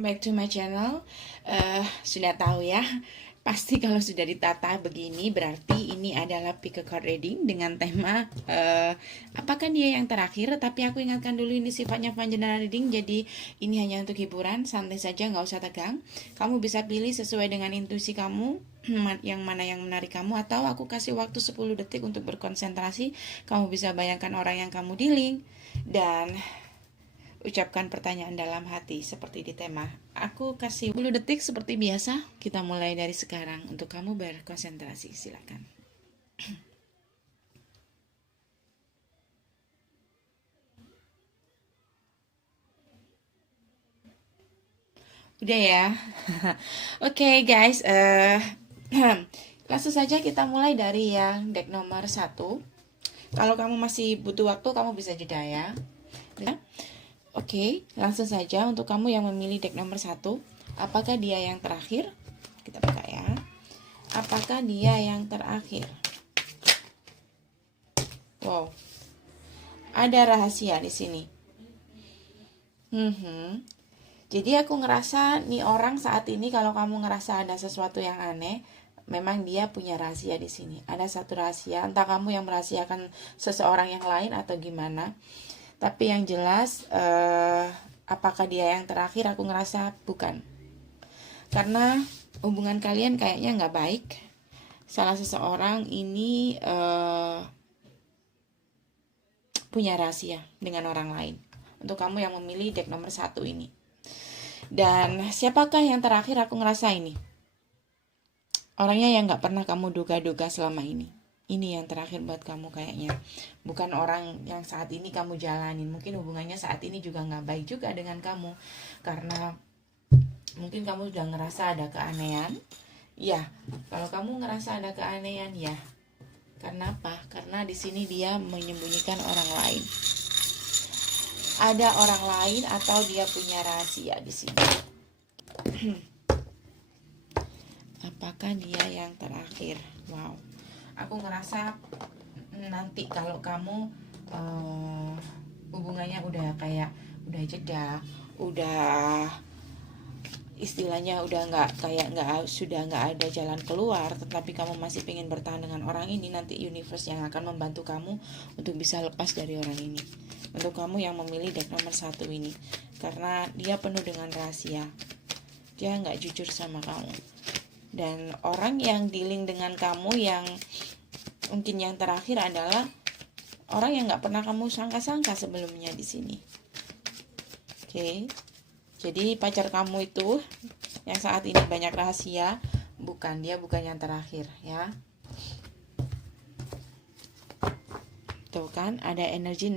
welcome back to my channel. Sudah tahu ya, pasti kalau sudah ditata begini berarti ini adalah pick a card reading dengan tema apakah dia yang terakhir. Tapi aku ingatkan dulu ini sifatnya fun general reading, jadi ini hanya untuk hiburan, santai saja, nggak usah tegang. Kamu bisa pilih sesuai dengan intuisi kamu, yang mana yang menarik kamu, atau aku kasih waktu 10 detik untuk berkonsentrasi. Kamu bisa bayangkan orang yang kamu dealing dan ucapkan pertanyaan dalam hati seperti di tema. Aku kasih 10 detik seperti biasa. Kita mulai dari sekarang untuk kamu berkonsentrasi. Silakan. Udah ya. Oke, guys, langsung saja kita mulai dari yang deck nomor 1. Kalau kamu masih butuh waktu, kamu bisa jeda ya. Oke, langsung saja untuk kamu yang memilih deck nomor 1. Apakah dia yang terakhir? Kita buka ya. Apakah dia yang terakhir? Wow, ada rahasia di sini. Jadi aku ngerasa nih orang saat ini, kalau kamu ngerasa ada sesuatu yang aneh, memang dia punya rahasia di sini. Ada satu rahasia, entah kamu yang merahasiakan seseorang yang lain atau gimana. Tapi yang jelas, apakah dia yang terakhir? Aku ngerasa bukan. Karena hubungan kalian kayaknya nggak baik. Salah seseorang ini punya rahasia dengan orang lain. Untuk kamu yang memilih deck nomor 1 ini. Dan siapakah yang terakhir? Aku ngerasa ini. Orangnya yang gak pernah kamu duga-duga selama ini. Ini yang terakhir buat kamu kayaknya. Bukan orang yang saat ini kamu jalanin. Mungkin hubungannya saat ini juga gak baik juga dengan kamu. Karena mungkin kamu udah ngerasa ada keanehan. Ya, kalau kamu ngerasa ada keanehan, ya. Karena apa? Karena di sini dia menyembunyikan orang lain. Ada orang lain atau dia punya rahasia di sini. Apakah dia yang terakhir? Wow, aku ngerasa nanti kalau kamu hubungannya udah kayak udah jeda, udah istilahnya udah sudah nggak ada jalan keluar, tetapi kamu masih ingin bertahan dengan orang ini, nanti universe yang akan membantu kamu untuk bisa lepas dari orang ini. Untuk kamu yang memilih deck nomor 1 ini, karena dia penuh dengan rahasia, dia nggak jujur sama kamu. Dan orang yang dealing dengan kamu yang mungkin yang terakhir adalah orang yang nggak pernah kamu sangka-sangka sebelumnya di sini. Oke. Jadi pacar kamu itu yang saat ini banyak rahasia, dia bukan yang terakhir ya. Tuh kan ada energi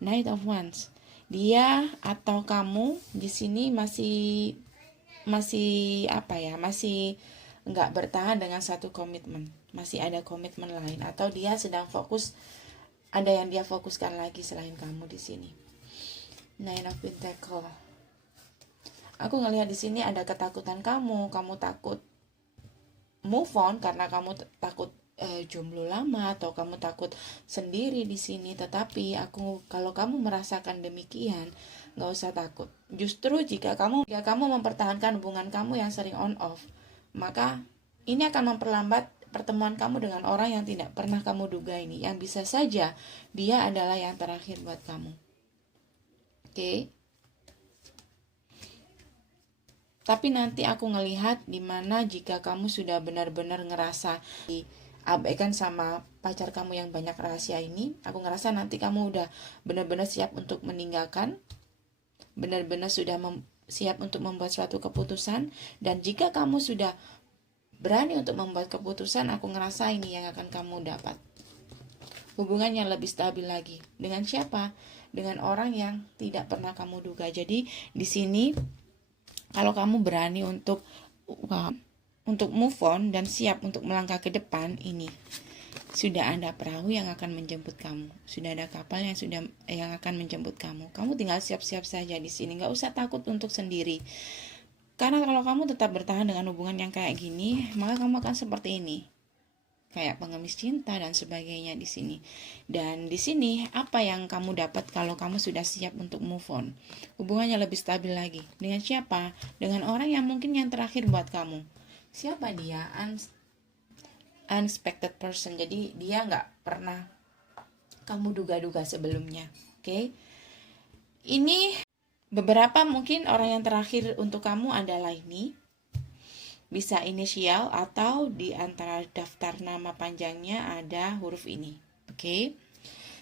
Knight of Wands. Dia atau kamu di sini masih apa ya? Masih nggak bertahan dengan satu komitmen. Masih ada komitmen lain, atau dia sedang fokus, ada yang dia fokuskan lagi selain kamu di sini. Nine of Pentacles. Aku ngelihat di sini ada ketakutan kamu takut move on karena kamu takut jomblo lama, atau kamu takut sendiri di sini. Tetapi kalau kamu merasakan demikian, nggak usah takut. Justru jika kamu mempertahankan hubungan kamu yang sering on off, maka ini akan memperlambat pertemuan kamu dengan orang yang tidak pernah kamu duga ini, yang bisa saja dia adalah yang terakhir buat kamu. Oke. Tapi nanti aku ngelihat dimana jika kamu sudah benar-benar ngerasa diabaikan sama pacar kamu yang banyak rahasia ini, aku ngerasa nanti kamu udah benar-benar siap untuk meninggalkan, benar-benar sudah siap untuk membuat suatu keputusan. Dan jika kamu sudah berani untuk membuat keputusan, aku ngerasa ini yang akan kamu dapat. Hubungan yang lebih stabil lagi. Dengan siapa? Dengan orang yang tidak pernah kamu duga. Jadi di sini kalau kamu berani untuk move on dan siap untuk melangkah ke depan, ini sudah ada perahu yang akan menjemput kamu, sudah ada kapal yang akan menjemput kamu. Kamu tinggal siap-siap saja di sini, nggak usah takut untuk sendiri. Karena kalau kamu tetap bertahan dengan hubungan yang kayak gini, maka kamu akan seperti ini. kayak pengemis cinta dan sebagainya di sini. Dan di sini apa yang kamu dapat kalau kamu sudah siap untuk move on? Hubungannya lebih stabil lagi. Dengan siapa? Dengan orang yang mungkin yang terakhir buat kamu. Siapa dia? Unexpected person. Jadi dia nggak pernah kamu duga-duga sebelumnya. Oke? Ini beberapa mungkin orang yang terakhir untuk kamu adalah ini. Bisa inisial atau di antara daftar nama panjangnya ada huruf ini. Oke.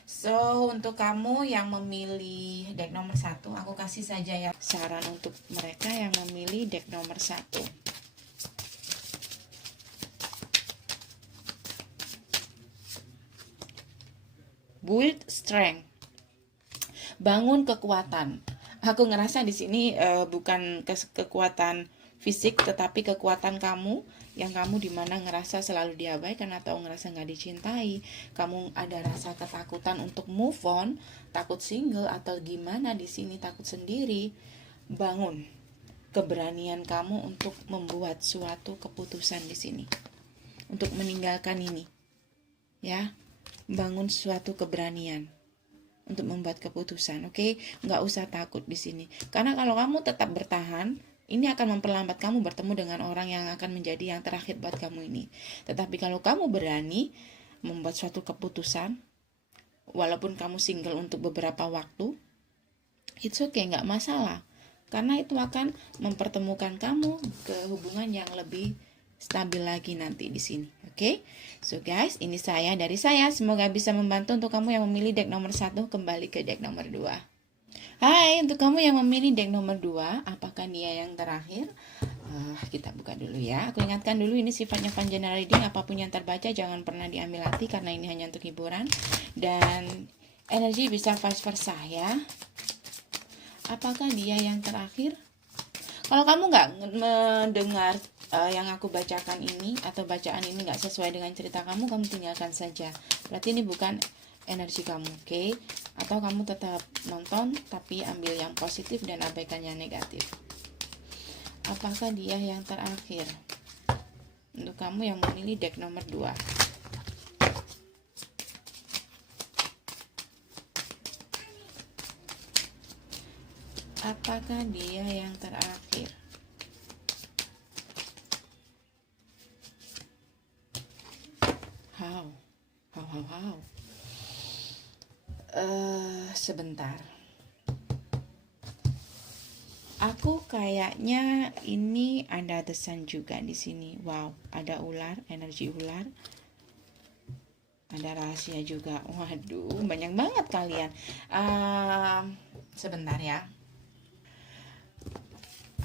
So, untuk kamu yang memilih deck nomor 1, aku kasih saja ya saran untuk mereka yang memilih deck nomor 1. Build strength. Bangun kekuatan. Aku ngerasa di sini bukan kekuatan fisik, tetapi kekuatan kamu yang kamu dimana ngerasa selalu diabaikan atau ngerasa nggak dicintai, kamu ada rasa ketakutan untuk move on, takut single atau gimana di sini, takut sendiri. Bangun keberanian kamu untuk membuat suatu keputusan di sini, untuk meninggalkan ini, ya. Bangun suatu keberanian untuk membuat keputusan, oke? Nggak usah takut di sini, karena kalau kamu tetap bertahan, ini akan memperlambat kamu bertemu dengan orang yang akan menjadi yang terakhir buat kamu ini. Tetapi kalau kamu berani membuat suatu keputusan, walaupun kamu single untuk beberapa waktu, it's okay, nggak masalah. Karena itu akan mempertemukan kamu ke hubungan yang lebih stabil lagi nanti di sini. Oke? So guys, ini dari saya. Semoga bisa membantu untuk kamu yang memilih deck nomor 1 kembali ke deck nomor 2. Hai, untuk kamu yang memilih deck nomor 2, apakah dia yang terakhir? Kita buka dulu ya. Aku ingatkan dulu, ini sifatnya fun general reading. Apapun yang terbaca jangan pernah diambil hati, karena ini hanya untuk hiburan. Dan energi bisa vice versa ya. Apakah dia yang terakhir? Kalau kamu nggak mendengar yang aku bacakan ini, atau bacaan ini nggak sesuai dengan cerita kamu, kamu tinggalkan saja. Berarti ini bukan energi kamu, oke? Atau kamu tetap nonton tapi ambil yang positif dan abaikan yang negatif. Apakah dia yang terakhir? Untuk kamu yang memilih deck nomor 2. Apakah dia yang terakhir? How? Sebentar. Aku kayaknya ini ada the sun juga di sini. Wow, ada ular, energi ular. Ada rahasia juga. Waduh, banyak banget kalian. Sebentar ya.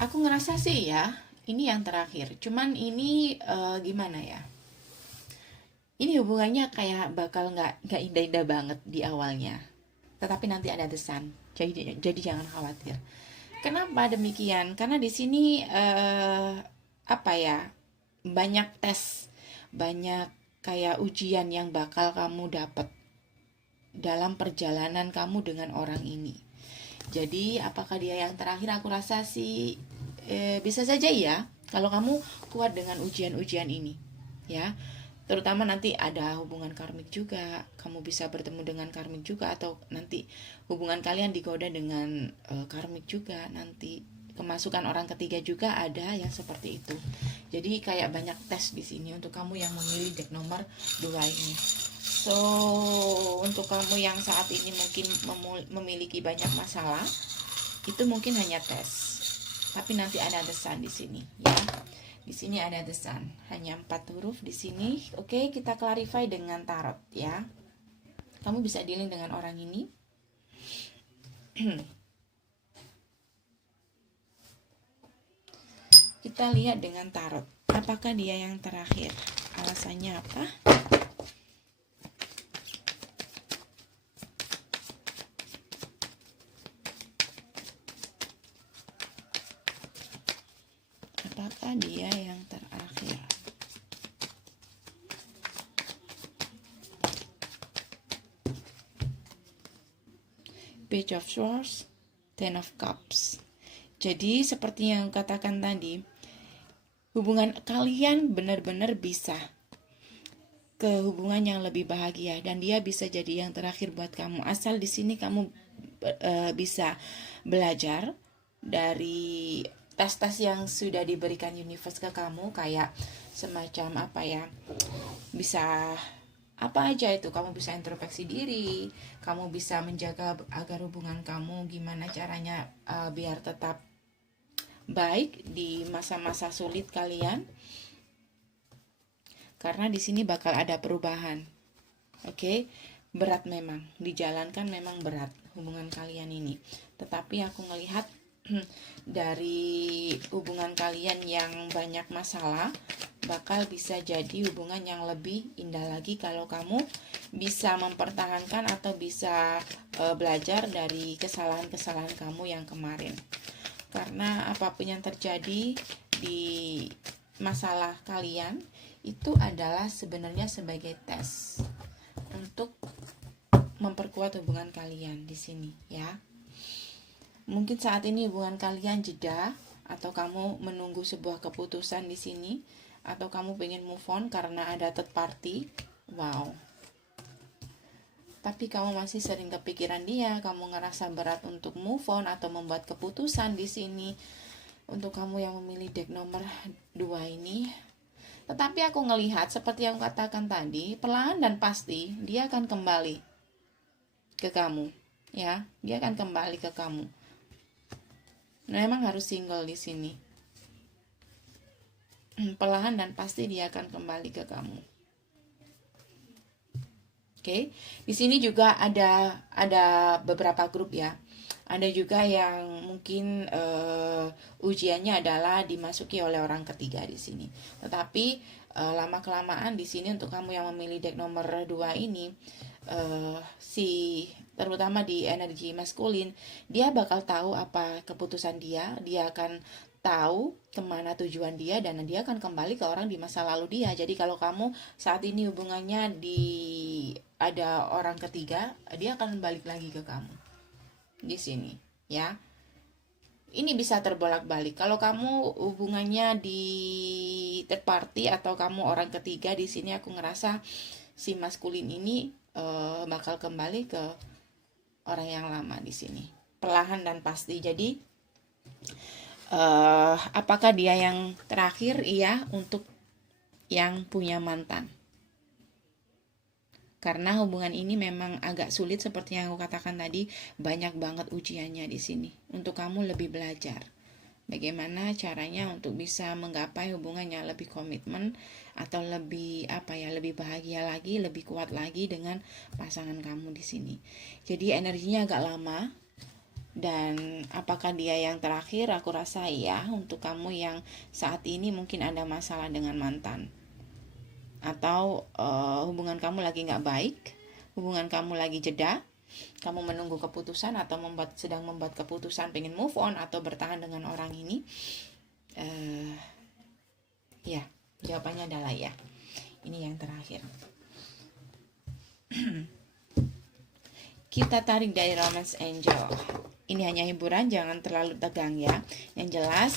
Aku ngerasa sih ya, ini yang terakhir. Cuman ini gimana ya? Ini hubungannya kayak bakal nggak indah-indah banget di awalnya. Tetapi nanti ada the sun. Jadi jangan khawatir. Kenapa demikian? Karena di sini banyak tes, banyak kayak ujian yang bakal kamu dapat dalam perjalanan kamu dengan orang ini. Jadi apakah dia yang terakhir? Aku rasa sih bisa saja ya, kalau kamu kuat dengan ujian-ujian ini, ya. Terutama nanti ada hubungan karmik juga, kamu bisa bertemu dengan karmik juga, atau nanti hubungan kalian digoda dengan karmik juga, nanti kemasukan orang ketiga juga ada yang seperti itu. Jadi kayak banyak tes di sini untuk kamu yang memilih deck nomor 2 ini. So, untuk kamu yang saat ini mungkin memiliki banyak masalah, itu mungkin hanya tes. Tapi nanti ada the sun di sini, ya. Di sini ada the sun, hanya 4 huruf di sini. Oke, kita clarify dengan tarot ya. Kamu bisa dealing dengan orang ini. Kita lihat dengan tarot. Apakah dia yang terakhir? Alasannya apa? Apakah dia yang terakhir? Page of Swords, Ten of Cups. Jadi seperti yang katakan tadi, hubungan kalian benar-benar bisa ke hubungan yang lebih bahagia, dan dia bisa jadi yang terakhir buat kamu. Asal di sini kamu bisa belajar dari tes-tes yang sudah diberikan universe ke kamu, kayak semacam apa ya, bisa apa aja itu, kamu bisa introspeksi diri, kamu bisa menjaga agar hubungan kamu gimana caranya biar tetap baik di masa-masa sulit kalian, karena di sini bakal ada perubahan. Oke, berat memang, dijalankan memang berat hubungan kalian ini. Tetapi aku ngelihat dari hubungan kalian yang banyak masalah, bakal bisa jadi hubungan yang lebih indah lagi kalau kamu bisa mempertahankan atau bisa belajar dari kesalahan-kesalahan kamu yang kemarin. Karena apapun yang terjadi di masalah kalian itu adalah sebenarnya sebagai tes untuk memperkuat hubungan kalian di sini ya. Mungkin saat ini hubungan kalian jeda, atau kamu menunggu sebuah keputusan di sini, atau kamu pengen move on karena ada third party. Wow. Tapi kamu masih sering kepikiran dia, kamu ngerasa berat untuk move on atau membuat keputusan di sini. Untuk kamu yang memilih deck nomor 2 ini, tetapi aku ngelihat seperti yang katakan tadi, perlahan dan pasti dia akan kembali ke kamu, ya. Dia akan kembali ke kamu. Memang harus single di sini. Perlahan dan pasti dia akan kembali ke kamu. Oke. Di sini juga ada beberapa grup ya. Ada juga yang mungkin ujiannya adalah dimasuki oleh orang ketiga di sini. Tetapi lama kelamaan di sini untuk kamu yang memilih deck nomor 2 ini, terutama di energi maskulin, dia bakal tahu apa keputusan dia akan tahu kemana tujuan dia, dan dia akan kembali ke orang di masa lalu dia. Jadi kalau kamu saat ini hubungannya ada orang ketiga, dia akan balik lagi ke kamu di sini ya. Ini bisa terbolak-balik. Kalau kamu hubungannya di third party atau kamu orang ketiga, di sini aku ngerasa si maskulin ini bakal kembali ke orang yang lama di sini, perlahan dan pasti. Jadi apakah dia yang terakhir? Iya, untuk yang punya mantan. Karena hubungan ini memang agak sulit seperti yang aku katakan tadi, banyak banget ujiannya di sini. Untuk kamu lebih belajar bagaimana caranya untuk bisa menggapai hubungan yang lebih komitmen atau lebih lebih bahagia lagi, lebih kuat lagi dengan pasangan kamu di sini. Jadi energinya agak lama. Dan apakah dia yang terakhir? Aku rasa iya, untuk kamu yang saat ini mungkin ada masalah dengan mantan, atau hubungan kamu lagi nggak baik, hubungan kamu lagi jeda, kamu menunggu keputusan atau sedang membuat keputusan pengen move on atau bertahan dengan orang ini, ya jawabannya adalah ya. Ini yang terakhir. Kita tarik dari Romance Angel. Ini hanya hiburan, jangan terlalu tegang ya. Yang jelas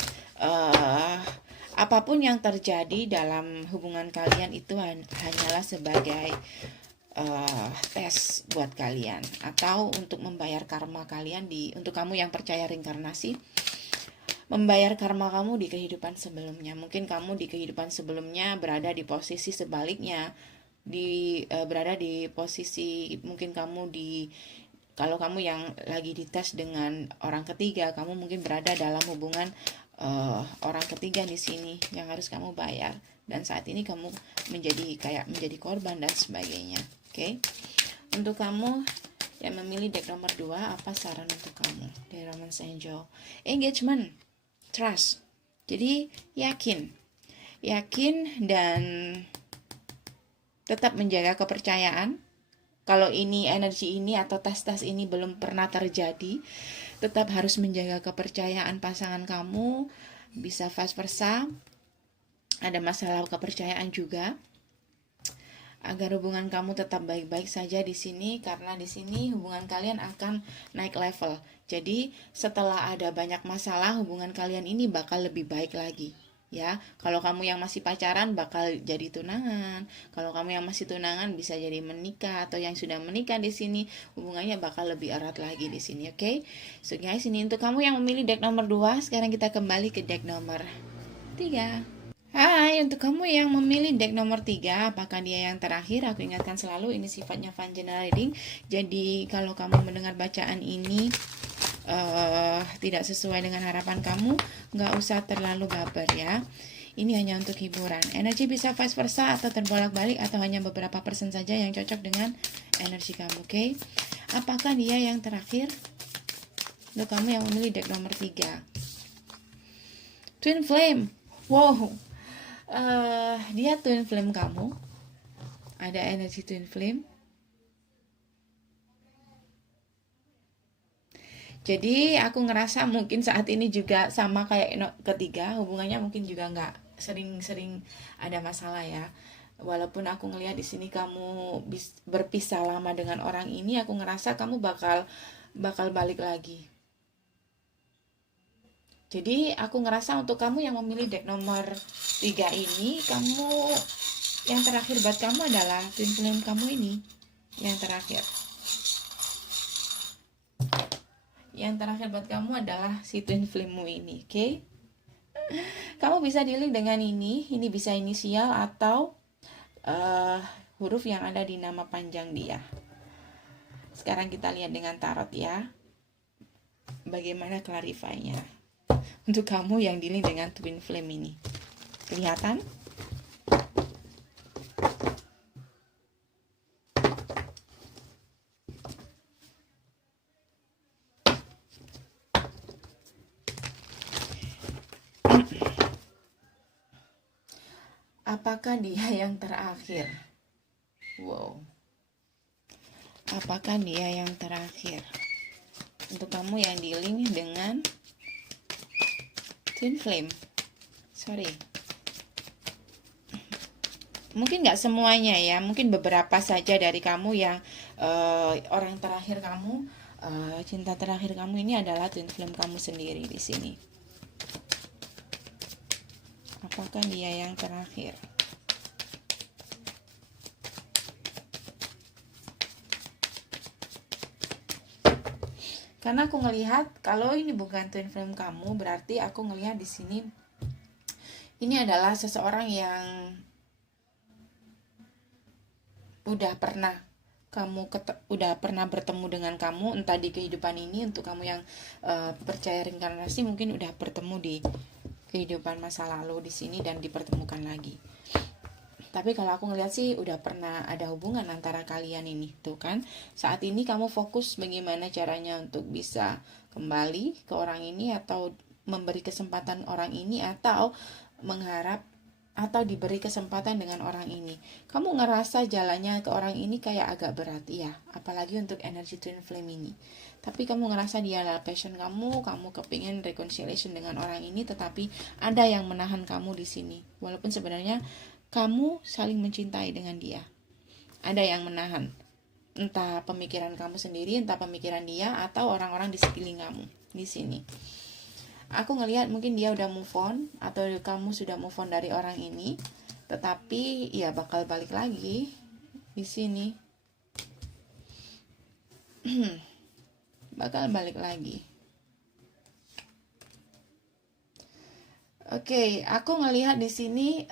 apapun yang terjadi dalam hubungan kalian itu hanyalah sebagai tes buat kalian, atau untuk membayar karma kalian untuk kamu yang percaya reinkarnasi, membayar karma kamu di kehidupan sebelumnya. Mungkin kamu di kehidupan sebelumnya berada di posisi sebaliknya, berada di posisi mungkin kalau kamu yang lagi dites dengan orang ketiga, kamu mungkin berada dalam hubungan orang ketiga di sini yang harus kamu bayar, dan saat ini kamu menjadi korban dan sebagainya. Oke. Untuk kamu yang memilih deck nomor 2, apa saran untuk kamu dari Romance Angel? Engagement, trust. Jadi yakin dan tetap menjaga kepercayaan. Kalau ini energi ini atau tes-tes ini belum pernah terjadi, tetap harus menjaga kepercayaan pasangan kamu. Bisa vice versa, ada masalah kepercayaan juga, agar hubungan kamu tetap baik-baik saja di sini, karena di sini hubungan kalian akan naik level. Jadi setelah ada banyak masalah, hubungan kalian ini bakal lebih baik lagi. ya. Kalau kamu yang masih pacaran bakal jadi tunangan. Kalau kamu yang masih tunangan bisa jadi menikah, atau yang sudah menikah di sini hubungannya bakal lebih erat lagi di sini, oke? So guys, ini untuk kamu yang memilih deck nomor 2. Sekarang kita kembali ke deck nomor 3. Hai, untuk kamu yang memilih deck nomor 3, apakah dia yang terakhir? Aku ingatkan selalu ini sifatnya fun general reading. Jadi kalau kamu mendengar bacaan ini tidak sesuai dengan harapan kamu, nggak usah terlalu baper ya. Ini hanya untuk hiburan. Energi bisa vice versa atau terbolak-balik, atau hanya beberapa persen saja yang cocok dengan energi kamu, oke? Apakah dia yang terakhir? Untuk kamu yang memilih deck nomor 3, Twin Flame. Wow, dia Twin Flame kamu. Ada energi Twin Flame. Jadi aku ngerasa mungkin saat ini juga sama kayak ketiga, hubungannya mungkin juga nggak sering-sering ada masalah ya. Walaupun aku ngelihat di sini kamu berpisah lama dengan orang ini, aku ngerasa kamu bakal balik lagi. Jadi aku ngerasa untuk kamu yang memilih deck nomor 3 ini, kamu yang terakhir buat kamu adalah twin flame kamu ini, yang terakhir. Yang terakhir buat kamu adalah si twin flame-mu ini, oke? Kamu bisa dealing dengan ini bisa inisial atau huruf yang ada di nama panjang dia. Sekarang kita lihat dengan tarot ya, bagaimana clarify-nya untuk kamu yang dealing dengan twin flame ini. Kelihatan? Apakah dia yang terakhir? Wow. Apakah dia yang terakhir? Untuk kamu yang dealing dengan twin flame. Sorry. Mungkin nggak semuanya ya. Mungkin beberapa saja dari kamu yang orang terakhir kamu, cinta terakhir kamu ini adalah twin flame kamu sendiri di sini. Apakah dia yang terakhir? Karena aku ngelihat kalau ini bukan twin flame kamu, berarti aku ngelihat di sini ini adalah seseorang yang udah pernah bertemu dengan kamu, entah di kehidupan ini. Untuk kamu yang percaya reinkarnasi, mungkin udah bertemu di kehidupan masa lalu di sini dan dipertemukan lagi. Tapi kalau aku ngeliat sih udah pernah ada hubungan antara kalian ini, tuh kan. Saat ini kamu fokus bagaimana caranya untuk bisa kembali ke orang ini, atau memberi kesempatan orang ini, atau mengharap atau diberi kesempatan dengan orang ini. Kamu ngerasa jalannya ke orang ini kayak agak berat ya, apalagi untuk energi twin flame ini. Tapi kamu ngerasa dia adalah passion kamu kepingin reconciliation dengan orang ini, tetapi ada yang menahan kamu di sini. Walaupun sebenarnya kamu saling mencintai dengan dia, ada yang menahan. Entah pemikiran kamu sendiri, entah pemikiran dia, atau orang-orang di sekeliling kamu di sini. Aku ngelihat mungkin dia udah move on, atau kamu sudah move on dari orang ini, tetapi ya bakal balik lagi di sini. Bakal balik lagi. Oke, aku ngelihat di sini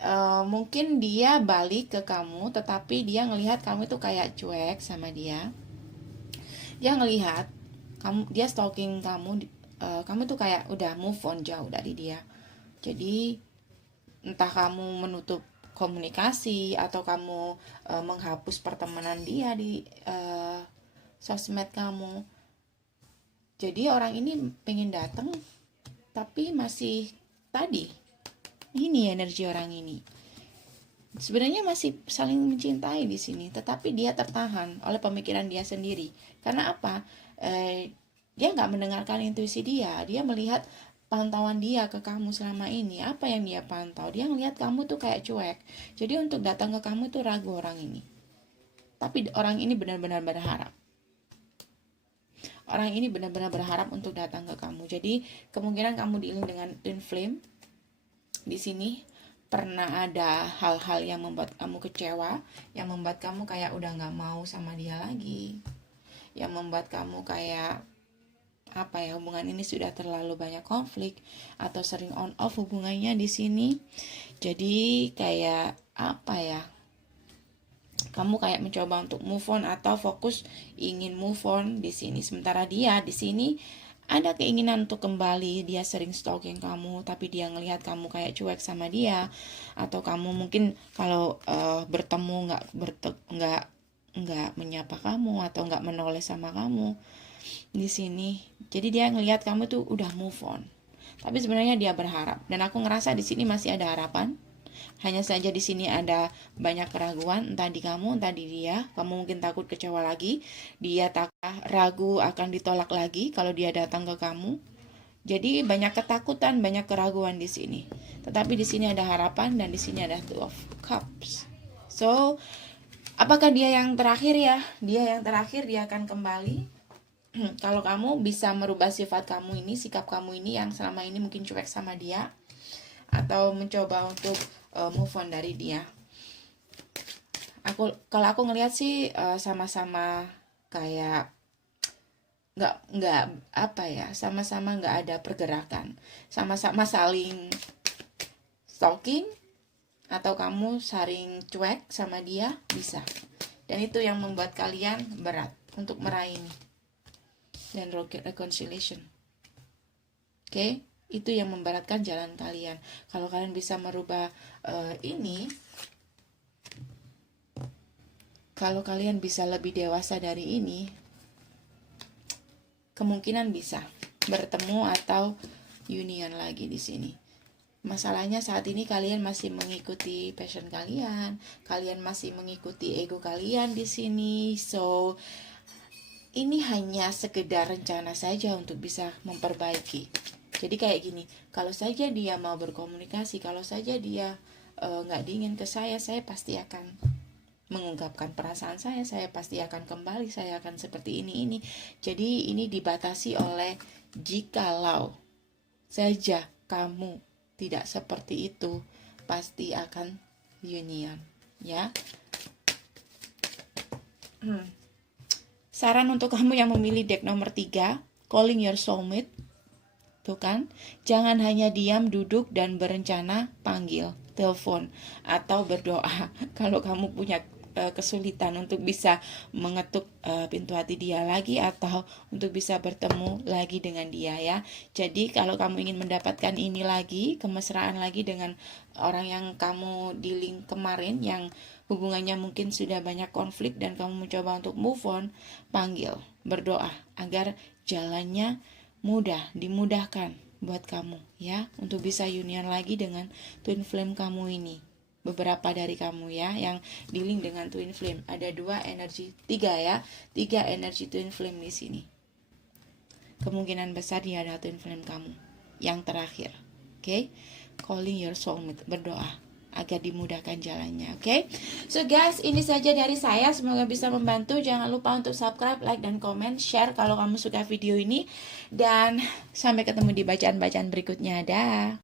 mungkin dia balik ke kamu, tetapi dia ngelihat kamu itu kayak cuek sama dia. Dia ngelihat dia stalking kamu, kamu tuh kayak udah move on jauh dari dia. Jadi entah kamu menutup komunikasi, atau kamu menghapus pertemanan dia di sosmed kamu. Jadi orang ini pengen datang, tapi masih tadi. Ini energi orang ini. Sebenarnya masih saling mencintai di sini, tetapi dia tertahan oleh pemikiran dia sendiri. Karena apa? Dia nggak mendengarkan intuisi dia. Dia melihat pantauan dia ke kamu selama ini. Apa yang dia pantau? Dia ngelihat kamu tuh kayak cuek. Jadi untuk datang ke kamu tuh ragu orang ini. Tapi orang ini benar-benar berharap. Orang ini benar-benar berharap untuk datang ke kamu. Jadi kemungkinan kamu dealing dengan twin flame. di sini pernah ada hal-hal yang membuat kamu kecewa, yang membuat kamu kayak udah nggak mau sama dia lagi, yang membuat kamu kayak apa ya, hubungan ini sudah terlalu banyak konflik atau sering on off hubungannya di sini. Jadi kayak apa ya, kamu kayak mencoba untuk move on atau fokus ingin move on di sini. Sementara dia di sini ada keinginan untuk kembali, dia sering stalking kamu, tapi dia ngelihat kamu kayak cuek sama dia, atau kamu mungkin kalau bertemu nggak menyapa kamu atau nggak menoleh sama kamu di sini. Jadi dia ngelihat kamu tuh udah move on, tapi sebenarnya dia berharap, dan aku ngerasa di sini masih ada harapan. Hanya saja di sini ada banyak keraguan, entah di kamu, entah di dia. Kamu mungkin takut kecewa lagi, dia ragu akan ditolak lagi kalau dia datang ke kamu. Jadi banyak ketakutan, banyak keraguan di sini. Tetapi di sini ada harapan, dan di sini ada Two of Cups. So, apakah dia yang terakhir ya? Dia yang terakhir, dia akan kembali. Kalau kamu bisa merubah sifat kamu ini, sikap kamu ini yang selama ini mungkin cuek sama dia, atau mencoba untuk move on dari dia. Kalau aku ngelihat sih sama-sama kayak nggak apa ya, sama-sama nggak ada pergerakan, sama-sama saling stalking, atau kamu saling cuek sama dia, bisa. Dan itu yang membuat kalian berat untuk meraih dan reconciliation. Oke? Itu yang memberatkan jalan kalian. Kalau kalian bisa merubah ini, kalau kalian bisa lebih dewasa dari ini, kemungkinan bisa bertemu atau union lagi di sini. Masalahnya saat ini kalian masih mengikuti passion kalian, kalian masih mengikuti ego kalian di sini. So, ini hanya sekedar rencana saja untuk bisa memperbaiki. Jadi kayak gini, kalau saja dia mau berkomunikasi, kalau saja dia nggak dingin ke saya pasti akan mengungkapkan perasaan saya pasti akan kembali, saya akan seperti ini. Jadi ini dibatasi oleh jikalau saja kamu tidak seperti itu, pasti akan union, ya. Saran untuk kamu yang memilih deck nomor 3, Calling Your Soulmate. Tuh kan, jangan hanya diam, duduk, dan berencana, panggil, telepon, atau berdoa. Kalau kamu punya kesulitan untuk bisa mengetuk pintu hati dia lagi, atau untuk bisa bertemu lagi dengan dia, ya. Jadi kalau kamu ingin mendapatkan ini lagi, kemesraan lagi dengan orang yang kamu dealing kemarin, yang hubungannya mungkin sudah banyak konflik dan kamu mencoba untuk move on, panggil, berdoa agar jalannya dimudahkan buat kamu, ya, untuk bisa union lagi dengan twin flame kamu ini. Beberapa dari kamu, ya, yang dealing dengan twin flame, ada 2 energi, 3 ya, 3 energi twin flame di sini. Kemungkinan besar dia ada twin flame kamu yang terakhir. Oke? Calling your soulmate, berdoa agar dimudahkan jalannya. Oke? So guys, ini saja dari saya, semoga bisa membantu. Jangan lupa untuk subscribe, like, dan komen, share kalau kamu suka video ini, dan sampai ketemu di bacaan-bacaan berikutnya. Dah.